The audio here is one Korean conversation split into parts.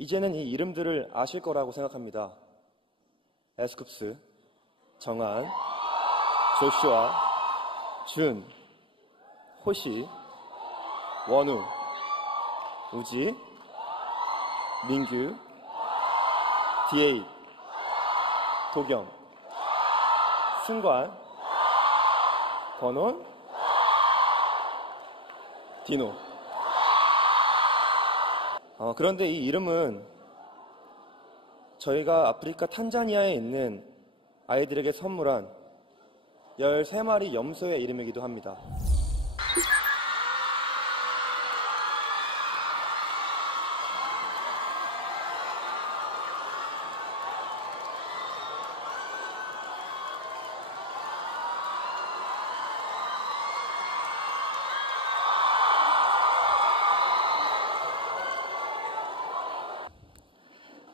이제는 이 이름들을 아실 거라고 생각합니다. 에스쿱스, 정한, 조슈아, 준, 호시, 원우, 우지, 민규, 디에잇, 도경, 승관, 권원, 디노. 그런데 이 이름은 저희가 아프리카 탄자니아에 있는 아이들에게 선물한 13마리 염소의 이름이기도 합니다.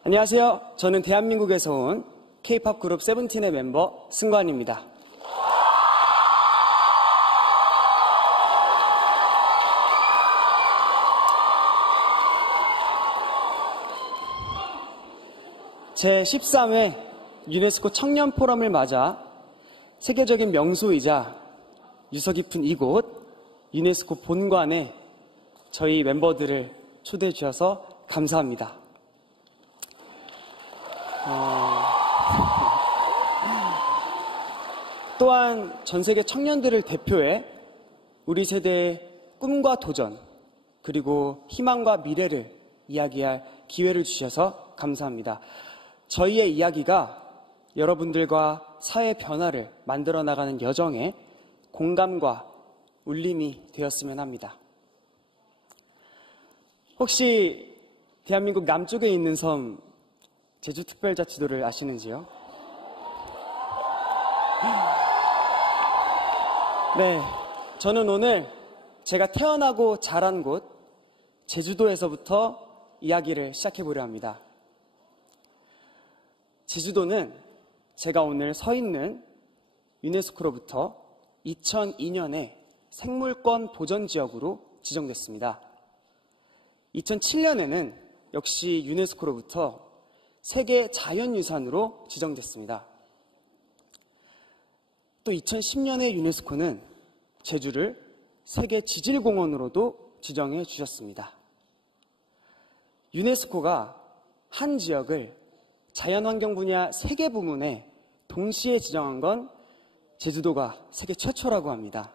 안녕하세요. 저는 대한민국에서 온 K-POP 그룹 세븐틴의 멤버 승관입니다. 제13회 유네스코 청년 포럼을 맞아 세계적인 명소이자 유서 깊은 이곳 유네스코 본관에 저희 멤버들을 초대해 주셔서 감사합니다. 또한 전 세계 청년들을 대표해 우리 세대의 꿈과 도전 그리고 희망과 미래를 이야기할 기회를 주셔서 감사합니다. 저희의 이야기가 여러분들과 사회 변화를 만들어 나가는 여정에 공감과 울림이 되었으면 합니다. 혹시 대한민국 남쪽에 있는 섬 제주특별자치도를 아시는지요? 네, 저는 오늘 제가 태어나고 자란 곳 제주도에서부터 이야기를 시작해보려 합니다. 제주도는 제가 오늘 서 있는 유네스코로부터 2002년에 생물권 보전지역으로 지정됐습니다. 2007년에는 역시 유네스코로부터 세계 자연유산으로 지정됐습니다. 또 2010년에 유네스코는 제주를 세계 지질공원으로도 지정해 주셨습니다. 유네스코가 한 지역을 자연환경 분야 3개 부문에 동시에 지정한 건 제주도가 세계 최초라고 합니다.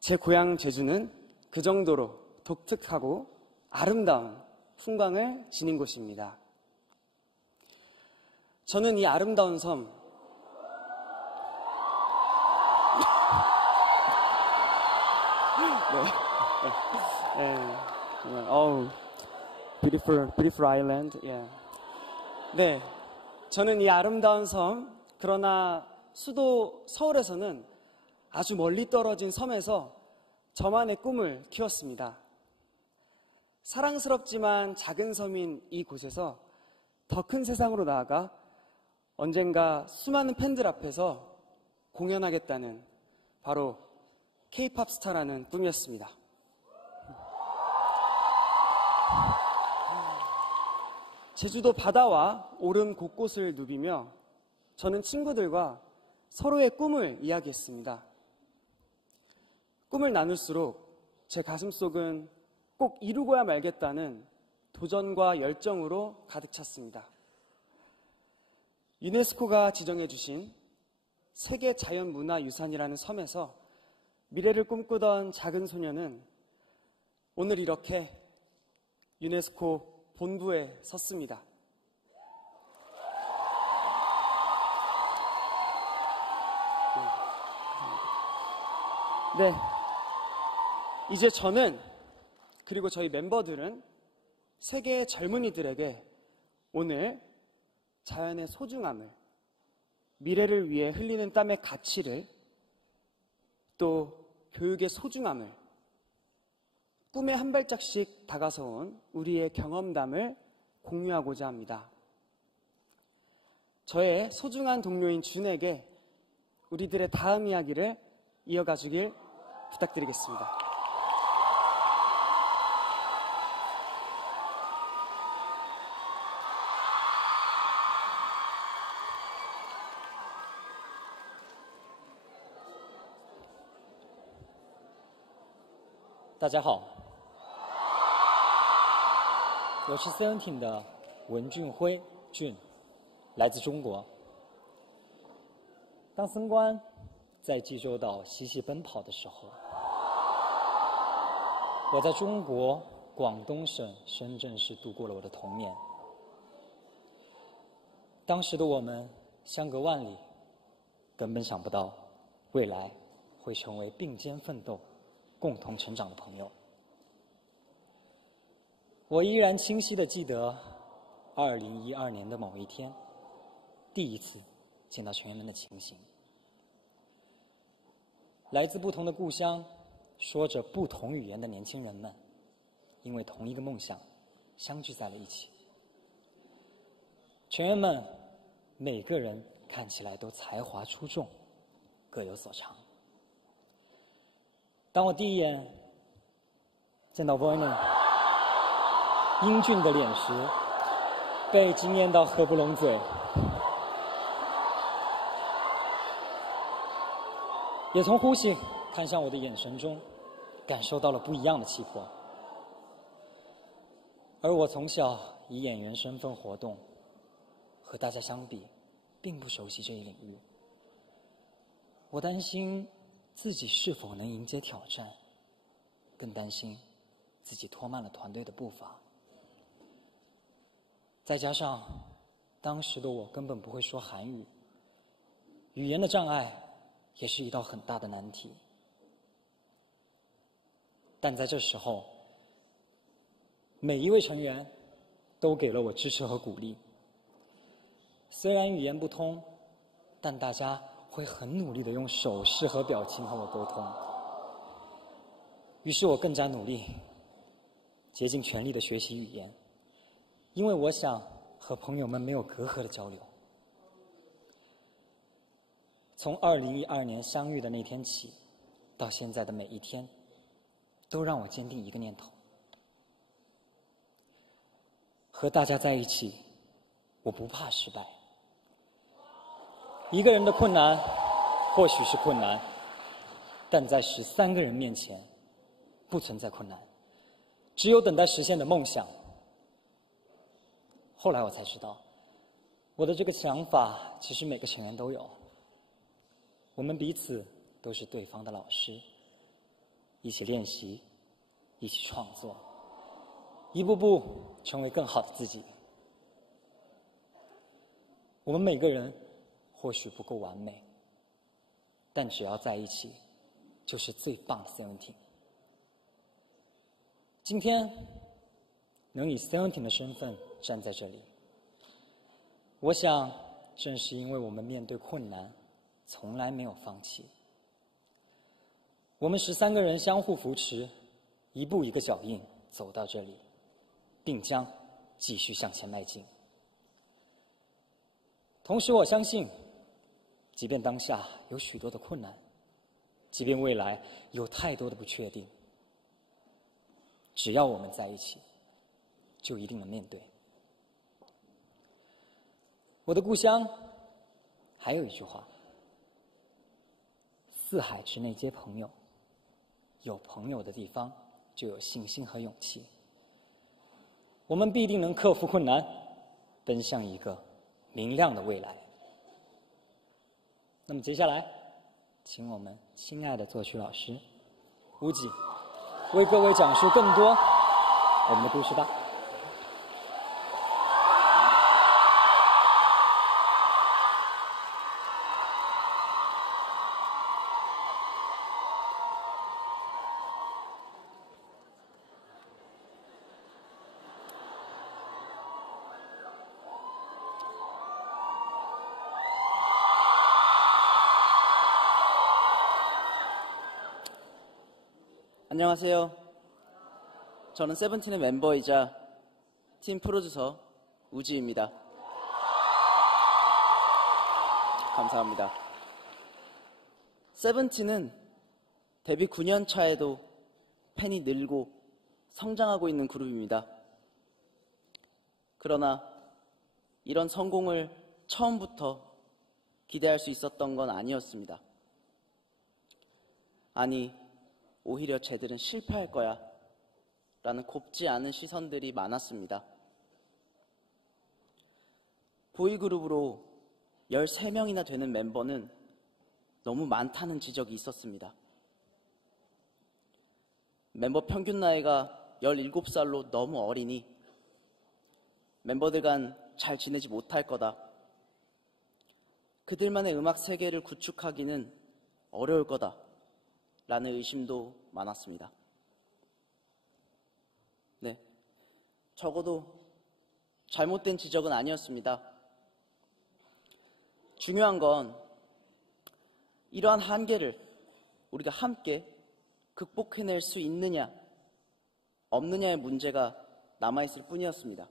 제 고향 제주는 그 정도로 독특하고 아름다운 풍광을 지닌 곳입니다. 저는 이 아름다운 섬, beautiful island. 네, 저는 이 아름다운 섬, 그러나 수도 서울에서는 아주 멀리 떨어진 섬에서 저만의 꿈을 키웠습니다. 사랑스럽지만 작은 섬인 이곳에서 더 큰 세상으로 나아가 언젠가 수많은 팬들 앞에서 공연하겠다는 바로 K-POP 스타라는 꿈이었습니다. 제주도 바다와 오름 곳곳을 누비며 저는 친구들과 서로의 꿈을 이야기했습니다. 꿈을 나눌수록 제 가슴속은 꼭 이루고야 말겠다는 도전과 열정으로 가득 찼습니다. 유네스코가 지정해 주신 세계 자연문화유산이라는 섬에서 미래를 꿈꾸던 작은 소녀는 오늘 이렇게 유네스코 본부에 섰습니다. 네, 이제 저는 그리고 저희 멤버들은 세계의 젊은이들에게 오늘 자연의 소중함을, 미래를 위해 흘리는 땀의 가치를, 또 교육의 소중함을, 꿈에 한 발짝씩 다가서 온 우리의 경험담을 공유하고자 합니다. 저의 소중한 동료인 준에게 우리들의 다음 이야기를 이어가 주길 부탁드리겠습니다. 大家好，我是 Seventeen 的文俊辉俊，来自中国。当僧官在济州岛嬉戏奔跑的时候，我在中国广东省深圳市度过了我的童年。当时的我们相隔万里，根本想不到未来会成为并肩奋斗、共同成长的朋友。我依然清晰地记得2012年的某一天，第一次见到全员们的情形。来自不同的故乡，说着不同语言的年轻人们，因为同一个梦想，相聚在了一起。全员们每个人看起来都才华出众，各有所长。当我第一眼见到 Voyner 英俊的脸时，被惊艳到合不拢嘴，也从呼吸看向我的眼神中感受到了不一样的气魄。而我从小以演员身份活动，和大家相比并不熟悉这一领域。我担心自己是否能迎接挑战，更担心自己拖慢了团队的步伐。再加上当时的我根本不会说韩语，语言的障碍也是一道很大的难题。但在这时候，每一位成员都给了我支持和鼓励。虽然语言不通，但大家会很努力地用手势和表情和我沟通。于是我更加努力，竭尽全力地学习语言，因为我想和朋友们没有隔阂的交流。从2012年相遇的那天起，到现在的每一天，都让我坚定一个念头：和大家在一起，我不怕失败。一个人的困难或许是困难，但在13个人面前，不存在困难，只有等待实现的梦想。后来我才知道，我的这个想法其实每个成员都有。我们彼此都是对方的老师，一起练习，一起创作，一步步成为更好的自己。我们每个人或许不够完美，但只要在一起，就是最棒的 Seventeen。今天能以 Seventeen 的身份站在这里，我想正是因为我们面对困难从来没有放弃。我们13个人相互扶持，一步一个脚印走到这里，并将继续向前迈进。同时我相信，即便当下有许多的困难，即便未来有太多的不确定，只要我们在一起，就一定能面对。我的故乡还有一句话：四海之内皆朋友，有朋友的地方就有信心和勇气。我们必定能克服困难，奔向一个明亮的未来。那么接下来，请我们亲爱的作曲老师吴吉为各位讲述更多我们的故事吧。안녕하세요. 저는 세븐틴의 멤버이자 팀 프로듀서 우지입니다. 감사합니다. 세븐틴은 데뷔 9년 차에도 팬이 늘고 성장하고 있는 그룹입니다. 그러나 이런 성공을 처음부터 기대할 수 있었던 건 아니었습니다. 아니, 오히려 쟤들은 실패할 거야 라는 곱지 않은 시선들이 많았습니다. 보이그룹으로 13명이나 되는 멤버는 너무 많다는 지적이 있었습니다. 멤버 평균 나이가 17살로 너무 어리니 멤버들 간 잘 지내지 못할 거다. 그들만의 음악 세계를 구축하기는 어려울 거다. 라는 의심도 많았습니다. 네, 적어도 잘못된 지적은 아니었습니다. 중요한 건 이러한 한계를 우리가 함께 극복해낼 수 있느냐, 없느냐의 문제가 남아있을 뿐이었습니다.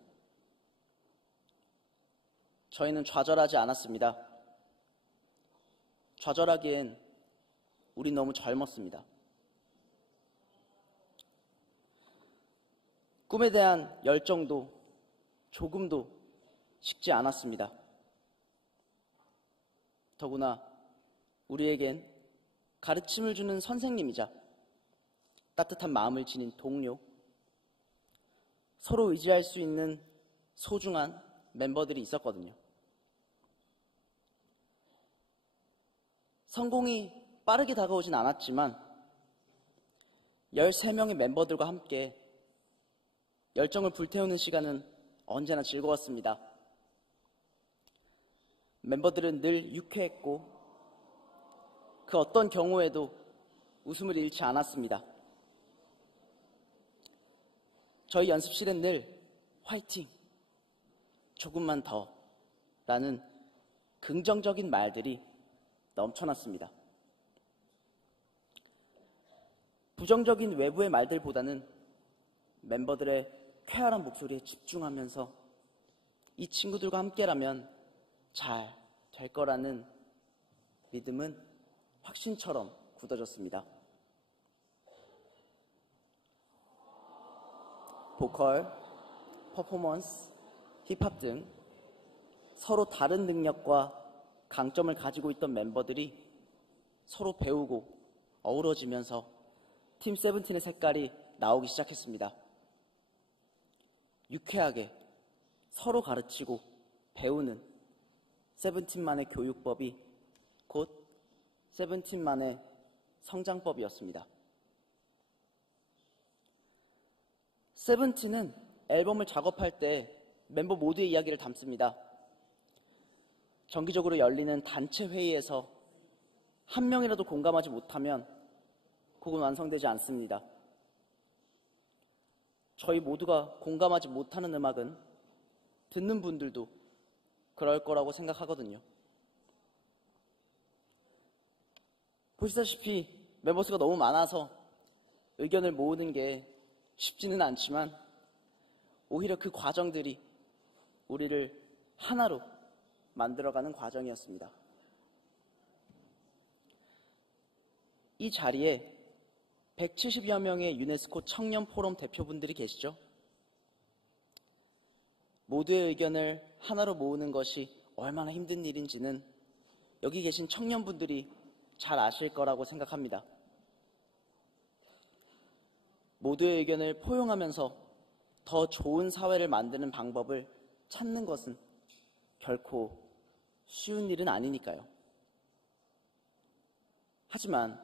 저희는 좌절하지 않았습니다. 좌절하기엔 우린 너무 젊었습니다. 꿈에 대한 열정도 조금도 식지 않았습니다. 더구나 우리에겐 가르침을 주는 선생님이자 따뜻한 마음을 지닌 동료, 서로 의지할 수 있는 소중한 멤버들이 있었거든요. 성공이 빠르게 다가오진 않았지만 13명의 멤버들과 함께 열정을 불태우는 시간은 언제나 즐거웠습니다. 멤버들은 늘 유쾌했고 그 어떤 경우에도 웃음을 잃지 않았습니다. 저희 연습실은 늘 화이팅! 조금만 더! 라는 긍정적인 말들이 넘쳐났습니다. 부정적인 외부의 말들보다는 멤버들의 쾌활한 목소리에 집중하면서 이 친구들과 함께라면 잘 될 거라는 믿음은 확신처럼 굳어졌습니다. 보컬, 퍼포먼스, 힙합 등 서로 다른 능력과 강점을 가지고 있던 멤버들이 서로 배우고 어우러지면서 팀 세븐틴의 색깔이 나오기 시작했습니다. 유쾌하게 서로 가르치고 배우는 세븐틴만의 교육법이 곧 세븐틴만의 성장법이었습니다. 세븐틴은 앨범을 작업할 때 멤버 모두의 이야기를 담습니다. 정기적으로 열리는 단체 회의에서 한 명이라도 공감하지 못하면 곡은 완성되지 않습니다. 저희 모두가 공감하지 못하는 음악은 듣는 분들도 그럴 거라고 생각하거든요. 보시다시피 멤버 수가 너무 많아서 의견을 모으는 게 쉽지는 않지만 오히려 그 과정들이 우리를 하나로 만들어가는 과정이었습니다. 이 자리에 170여 명의 유네스코 청년 포럼 대표분들이 계시죠? 모두의 의견을 하나로 모으는 것이 얼마나 힘든 일인지는 여기 계신 청년분들이 잘 아실 거라고 생각합니다. 모두의 의견을 포용하면서 더 좋은 사회를 만드는 방법을 찾는 것은 결코 쉬운 일은 아니니까요. 하지만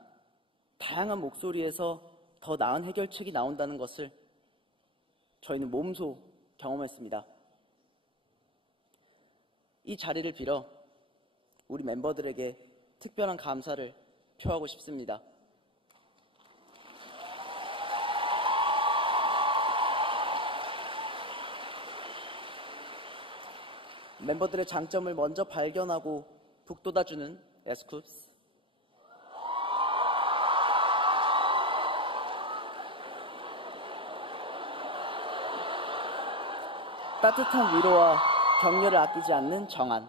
다양한 목소리에서 더 나은 해결책이 나온다는 것을 저희는 몸소 경험했습니다. 이 자리를 빌어 우리 멤버들에게 특별한 감사를 표하고 싶습니다. 멤버들의 장점을 먼저 발견하고 북돋아주는 에스쿱스, 따뜻한 위로와 격려를 아끼지 않는 정한,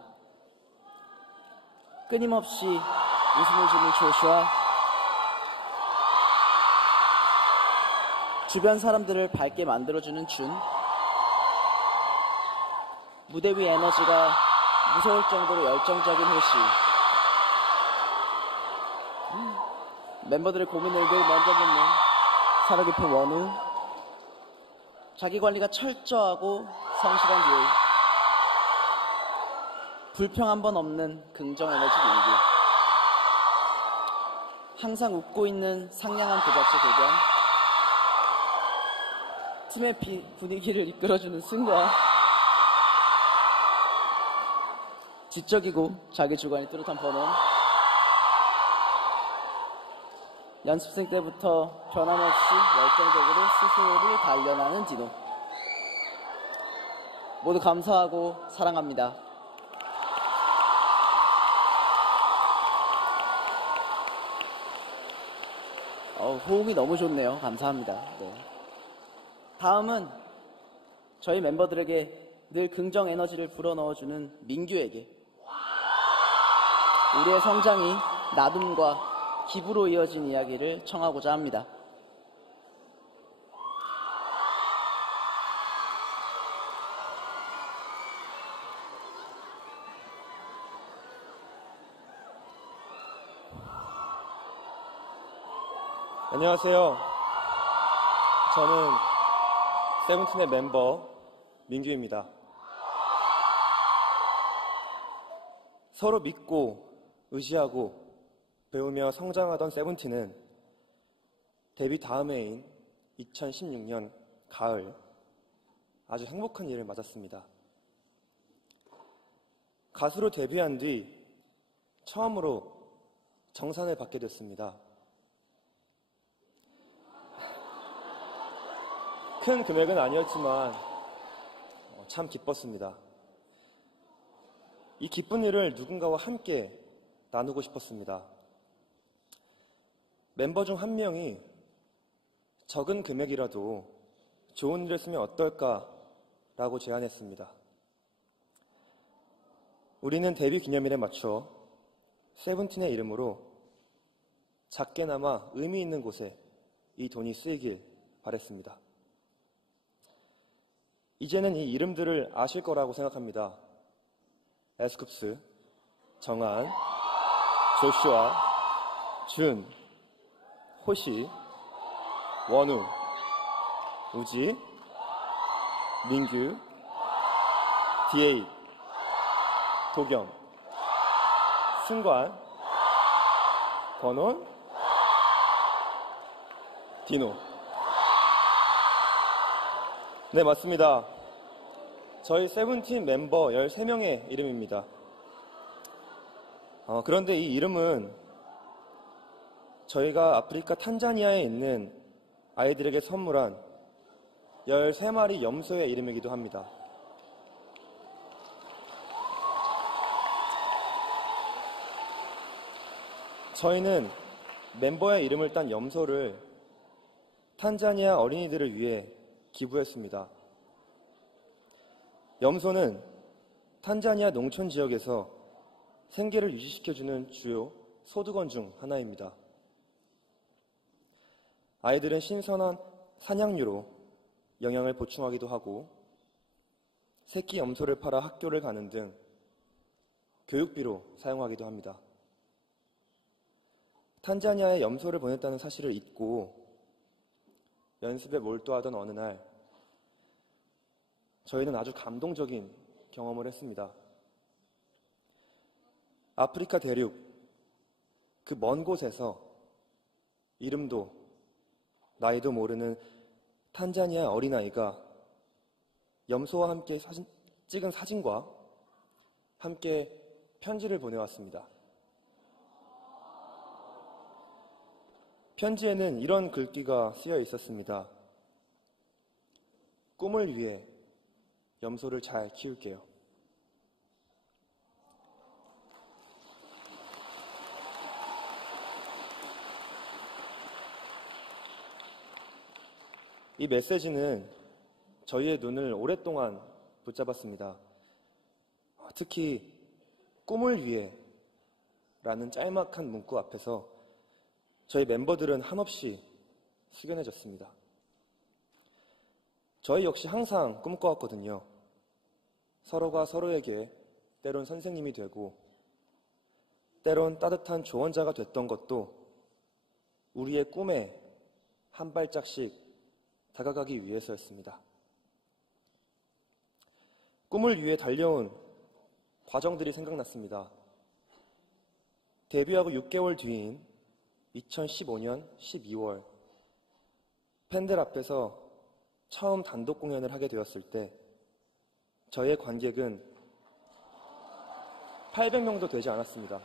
끊임없이 웃음을 주는 조슈아, 주변 사람들을 밝게 만들어주는 준, 무대 위 에너지가 무서울 정도로 열정적인 호시, 멤버들의 고민을 늘 먼저 묻는 사려 깊은 원우. 자기관리가 철저하고 성실한 류이. 불평 한 번 없는 긍정 에너지 민규. 항상 웃고 있는 상냥한 부잣집 도전. 팀의 분위기를 이끌어주는 승관. 지적이고 자기 주관이 뚜렷한 번원. 연습생 때부터 변함없이 열정적으로 스스로를 단련하는 디노. 모두 감사하고 사랑합니다. 호응이 너무 좋네요. 감사합니다. 네. 다음은 저희 멤버들에게 늘 긍정 에너지를 불어넣어주는 민규에게 우리의 성장이 나눔과 기부로 이어진 이야기를 청하고자 합니다. 안녕하세요. 저는 세븐틴의 멤버 민규입니다. 서로 믿고 의지하고 배우며 성장하던 세븐틴은 데뷔 다음 해인 2016년 가을 아주 행복한 일을 맞았습니다. 가수로 데뷔한 뒤 처음으로 정산을 받게 됐습니다. 큰 금액은 아니었지만 참 기뻤습니다. 이 기쁜 일을 누군가와 함께 나누고 싶었습니다. 멤버 중 한 명이 적은 금액이라도 좋은 일을 쓰면 어떨까라고 제안했습니다. 우리는 데뷔 기념일에 맞춰 세븐틴의 이름으로 작게나마 의미 있는 곳에 이 돈이 쓰이길 바랬습니다. 이제는 이 이름들을 아실 거라고 생각합니다. 에스쿱스, 정한, 조슈아, 준, 호시, 원우, 우지, 민규, 디에이, 도겸, 승관, 권원, 디노. 네, 맞습니다. 저희 세븐틴 멤버 13명의 이름입니다. 그런데 이 이름은 저희가 아프리카 탄자니아에 있는 아이들에게 선물한 13마리 염소의 이름이기도 합니다. 저희는 멤버의 이름을 딴 염소를 탄자니아 어린이들을 위해 기부했습니다. 염소는 탄자니아 농촌 지역에서 생계를 유지시켜주는 주요 소득원 중 하나입니다. 아이들은 신선한 사냥류로 영양을 보충하기도 하고 새끼 염소를 팔아 학교를 가는 등 교육비로 사용하기도 합니다. 탄자니아에 염소를 보냈다는 사실을 잊고 연습에 몰두하던 어느 날 저희는 아주 감동적인 경험을 했습니다. 아프리카 대륙 그 먼 곳에서 이름도 나이도 모르는 탄자니아 어린아이가 염소와 함께 찍은 사진과 함께 편지를 보내왔습니다. 편지에는 이런 글귀가 쓰여 있었습니다. 꿈을 위해 염소를 잘 키울게요. 이 메시지는 저희의 눈을 오랫동안 붙잡았습니다. 특히 꿈을 위해 라는 짤막한 문구 앞에서 저희 멤버들은 한없이 숙연해졌습니다. 저희 역시 항상 꿈꿔왔거든요. 서로가 서로에게 때론 선생님이 되고 때론 따뜻한 조언자가 됐던 것도 우리의 꿈에 한 발짝씩 다가가기 위해서였습니다. 꿈을 위해 달려온 과정들이 생각났습니다. 데뷔하고 6개월 뒤인 2015년 12월 팬들 앞에서 처음 단독 공연을 하게 되었을 때 저의 관객은 800명도 되지 않았습니다.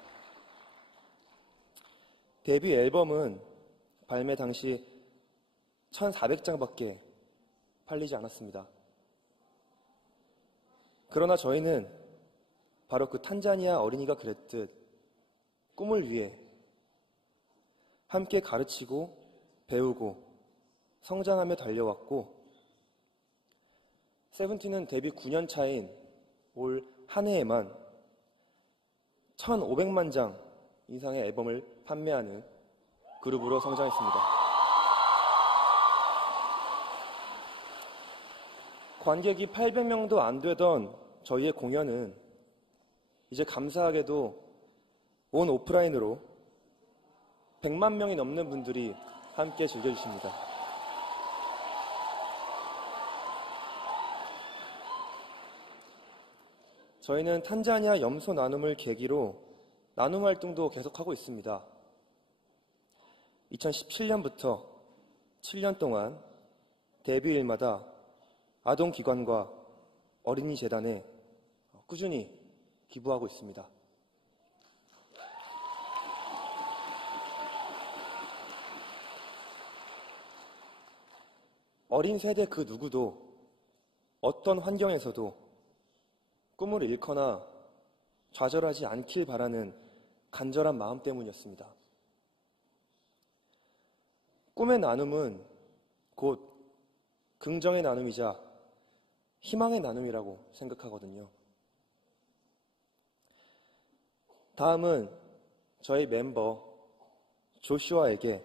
데뷔 앨범은 발매 당시 1,400장밖에 팔리지 않았습니다. 그러나 저희는 바로 그 탄자니아 어린이가 그랬듯 꿈을 위해 함께 가르치고 배우고 성장하며 달려왔고 세븐틴은 데뷔 9년 차인 올 한 해에만 1,500만 장 이상의 앨범을 판매하는 그룹으로 성장했습니다. 관객이 800명도 안 되던 저희의 공연은 이제 감사하게도 온 오프라인으로 100만 명이 넘는 분들이 함께 즐겨주십니다. 저희는 탄자니아 염소 나눔을 계기로 나눔 활동도 계속하고 있습니다. 2017년부터 7년 동안 데뷔일마다 아동기관과 어린이재단에 꾸준히 기부하고 있습니다. 어린 세대 그 누구도 어떤 환경에서도 꿈을 잃거나 좌절하지 않길 바라는 간절한 마음 때문이었습니다. 꿈의 나눔은 곧 긍정의 나눔이자 희망의 나눔이라고 생각하거든요. 다음은 저희 멤버 조슈아에게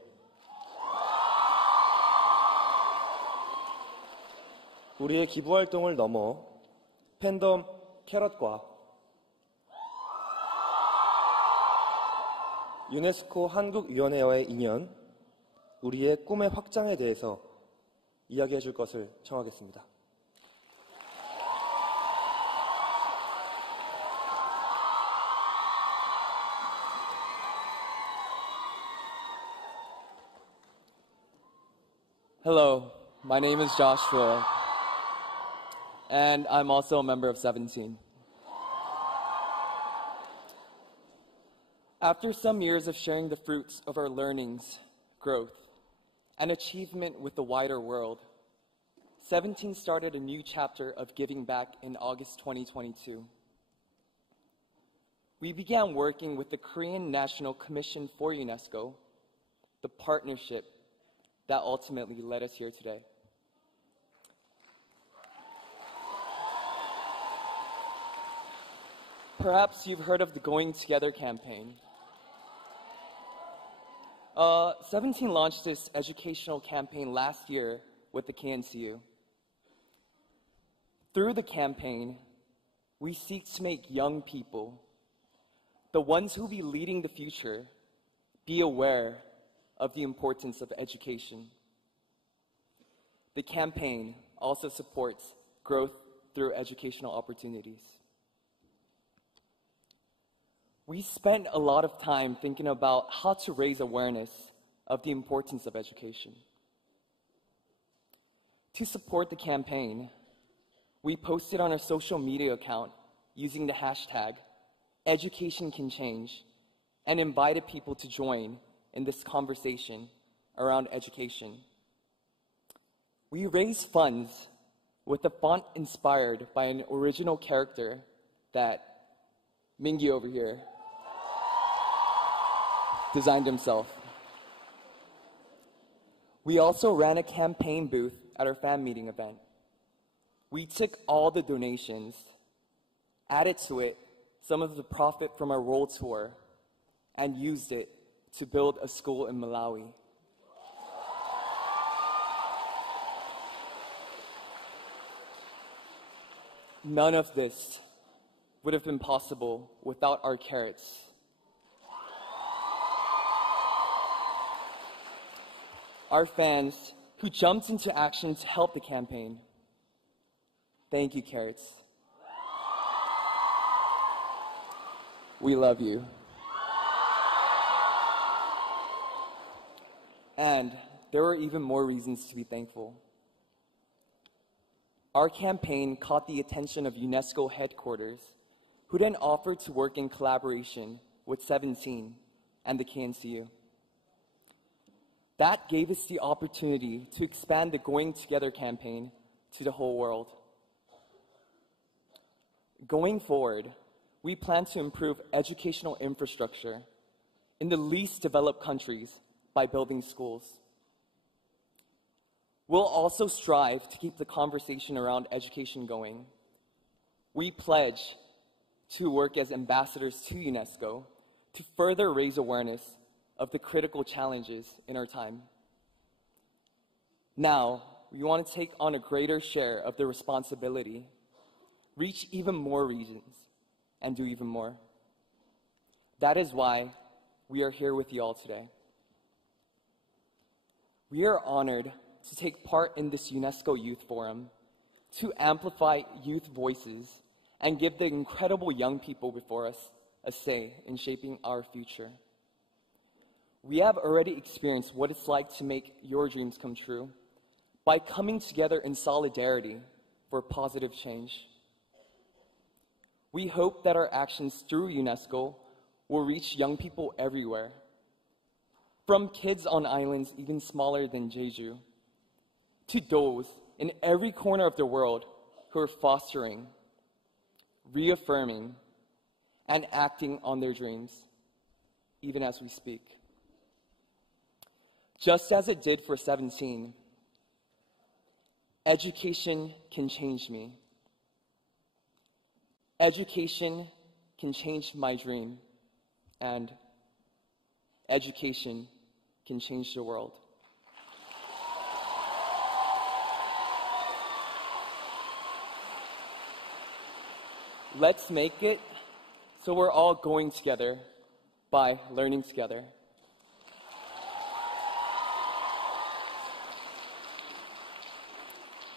우리의 기부 활동을 넘어 팬덤 캐럿과 유네스코 한국위원회와의 인연, 우리의 꿈의 확장에 대해서 이야기해 줄 것을 청하겠습니다. Hello, my name is Joshua, and I'm also a member of 17. After some years of sharing the fruits of our learnings, growth, and achievement with the wider world, 17 started a new chapter of giving back in August 2022. We began working with the Korean National Commission for UNESCO, the partnership that ultimately led us here today. Perhaps you've heard of the Going Together campaign. 17 launched this educational campaign last year with the KNCU. Through the campaign, we seek to make young people, the ones who will be leading the future, be aware of the importance of education. The campaign also supports growth through educational opportunities. We spent a lot of time thinking about how to raise awareness of the importance of education. To support the campaign, we posted on our social media account using the hashtag #EducationCanChange and invited people to join in this conversation around education. We raised funds with a font inspired by an original character that Mingi over here designed himself. We also ran a campaign booth at our fan meeting event. We took all the donations, added to it some of the profit from our world tour, and used it to build a school in Malawi. None of this would have been possible without our carrots. our fans who jumped into action to help the campaign. Thank you, Carrots. We love you. And there were even more reasons to be thankful. Our campaign caught the attention of UNESCO headquarters, who then offered to work in collaboration with 17 and the KNCU. That gave us the opportunity to expand the Going Together campaign to the whole world. Going forward, we plan to improve educational infrastructure in the least developed countries by building schools. We'll also strive to keep the conversation around education going. We pledge to work as ambassadors to UNESCO to further raise awareness of the critical challenges in our time. Now, we want to take on a greater share of the responsibility, reach even more regions, and do even more. That is why we are here with you all today. We are honored to take part in this UNESCO Youth Forum to amplify youth voices and give the incredible young people before us a say in shaping our future. We have already experienced what it's like to make your dreams come true by coming together in solidarity for positive change. We hope that our actions through UNESCO will reach young people everywhere, from kids on islands even smaller than Jeju, to those in every corner of the world who are fostering, reaffirming, and acting on their dreams, even as we speak. Just as it did for 17, education can change me. Education can change my dream, and education can change the world. Let's make it so we're all going together by learning together.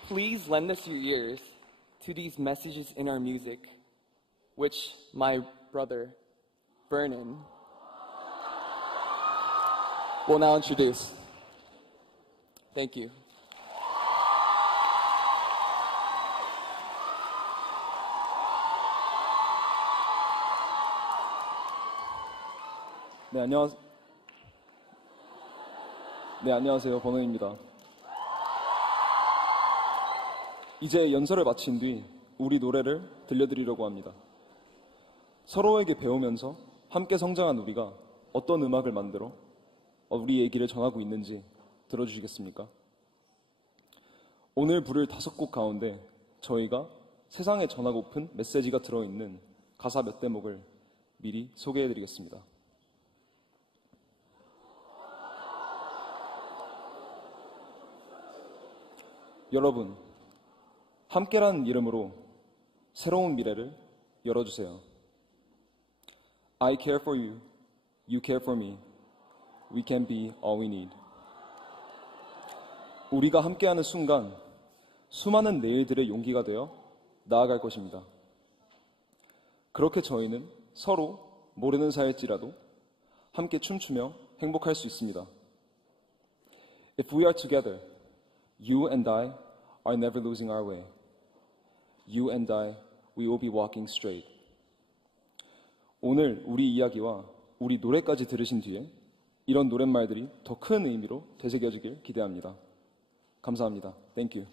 Please lend us your ears to these messages in our music, which my brother, Vernon, will now introduce. Thank you. 네, 안녕하세요. 번호입니다. 이제 연설을 마친 뒤 우리 노래를 들려드리려고 합니다. 서로에게 배우면서 함께 성장한 우리가 어떤 음악을 만들어 우리 얘기를 전하고 있는지 들어주시겠습니까? 오늘 부를 5곡 가운데 저희가 세상에 전하고픈 메시지가 들어있는 가사 몇 대목을 미리 소개해드리겠습니다. 여러분, 함께라는 이름으로 새로운 미래를 열어주세요. I care for you, you care for me, we can be all we need. 우리가 함께하는 순간 수많은 내일들의 용기가 되어 나아갈 것입니다. 그렇게 저희는 서로 모르는 사이일지라도 함께 춤추며 행복할 수 있습니다. If we are together, you and I are never losing our way. You and I, we will be walking straight. 오늘 우리 이야기와 우리 노래까지 들으신 뒤에 이런 노랫말들이 더 큰 의미로 되새겨지길 기대합니다. 감사합니다. Thank you.